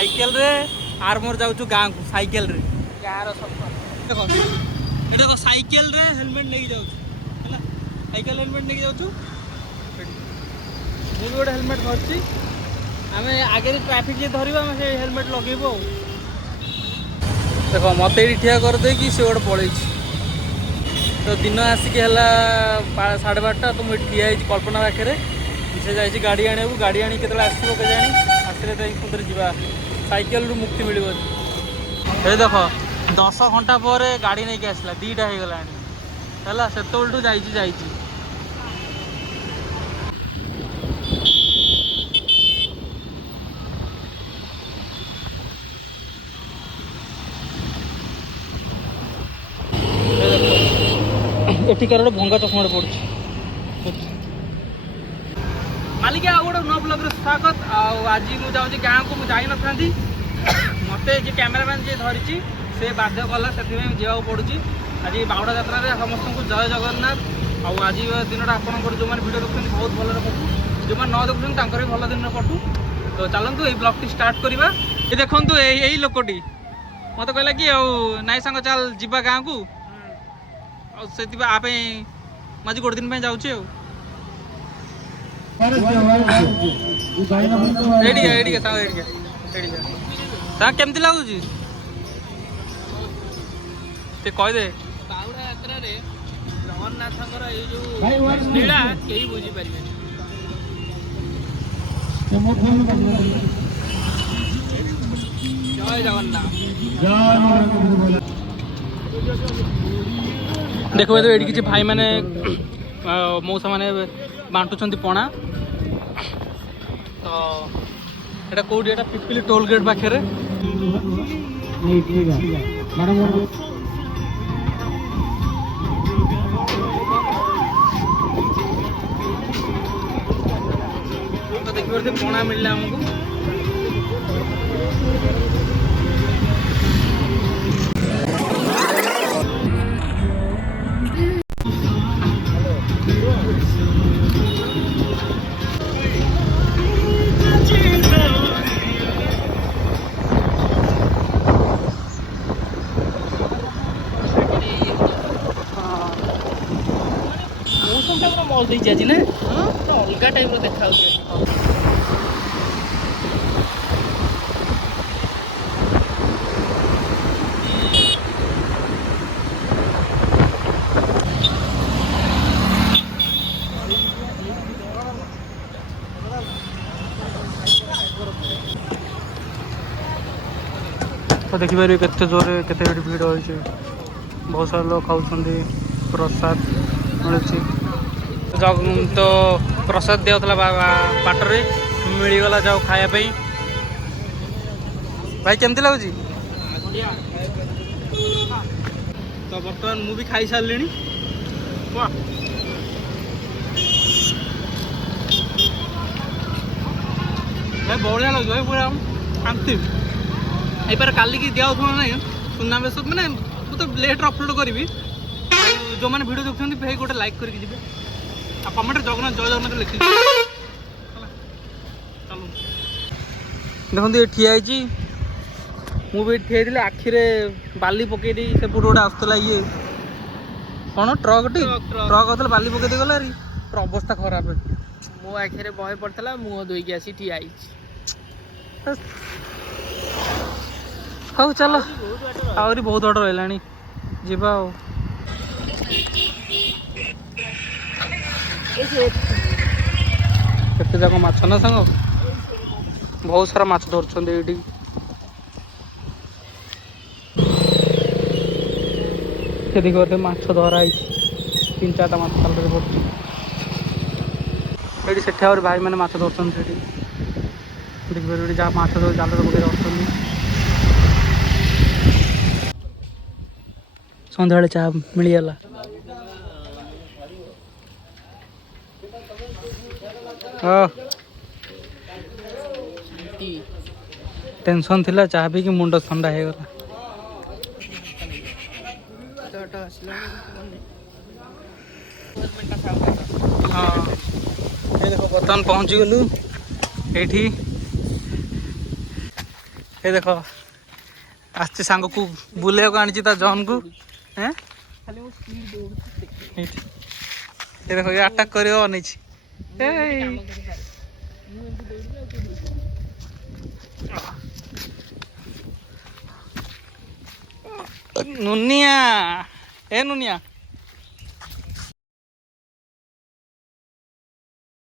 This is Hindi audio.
साइकेल रे आर्मर जाऊँ गाँव को साइकेल रे गाँव देखो ये देखो साइकेल रे हेलमेट नहीं जाऊँ साइकेल हेलमेट नहीं जाऊँ मुझे गोटे हेलमेट धरची आम आगे ट्राफिक जी धरवा आम से हेलमेट लगेबू देखो मत ये ठिया करदे कि से गोटे पलैच तो दिन आसिक है 12:30 तो मुझे ठिया कल्पना पाखे से जाइए गाड़ी आने गाड़ी आनी के आसो के जानी आसले तो जा साइकेल रु मुक्ति मिल देख 10 घंटा पर गाड़ी नहीं आसला 2टा हो गला से जाइए एठिकार गोटे भंगा चश्मा पड़े मालिक आ गोटे नुआ ब्लॉग स्वागत आज मुझे जाऊँगी गाँव को मुझे ना मत जी कैमेरामैन जी धरी से बाध्य कला से जावाक पड़ुची आज बाहुड़ा यात्रा समस्त को जय जगन्नाथ आज दिन आपंकर जो मैंने भिडियो देखते बहुत भल कटू जो मैंने न देखुं भी भल दिन कटू तो चलतु ये ब्लॉग टी स्टार्ट करवा ये देखु यही लोकटी मत कहला कि नाई सांग चल जा गाँव को से आप आज गोटे दिन जाऊँगी केमती लगुच कहदे बाहुड़ा यात्रा जगन्नाथ लीला कहीं बुझी पारे जय जगन्नाथ देखो ये किसी भाई मैंने मौसा मैंने बांटुंट पणा तो এটা কোটি এটা পিপিলি টোল গেট পাখে तो देखिए पणा मिलला हमको आज ना अलग टाइप देखा तो देखिए केते जोर केते भीड़ होती बहुत सारा लोग खाऊं प्रसाद मिलूँ तो प्रसाद दिया बाटर मिलगला जाओ खायापी भाई केमती लगुच तो बर्तमान मुझे खाई सारे भाई बढ़िया लगे भाई पूरा शांति यार काली की दिया ना सुनाबेश मैंने तो लेट अपलोड करी जो मैंने वीडियो देखते भाई गोटे लाइक करके जी कमेंट जगन्नाथ जय जगन्नाथ लिखी चलो देखो ये ठिया मुझे ठिया आखिरे बाली पकई से पुट गोटे आसला ये कौन ट्रक टी ट्रक आसला बाली पकई गला अवस्था खराब मो आखिरे बहे पड़ता मुह धोईकी आसी ठिया हाँ चलो आहरी बहुत बाट रहा जीवा केते जाक माछ ना सांग बहुत सारा माछ धरछन ये देखो माछ धरा 3-4टा माछ साल पड़ी से भाई मैंने माछ धरछन देखिए जहाँ माछ जाल पकड़ धरछन सन्ध्या चा मिलगला टेंशन थिला चाह पी कि मुंड ठंडा हो गला हाँ ये देखो बर्तमान पहुँची गलु ये ये देखो आसছে सांग को बुले को आनी ता जॉन को हैं खाली वो स्पीड दौड़ ये देखो ये अटैक करियो नहीं छी नुनिया ए नुनिया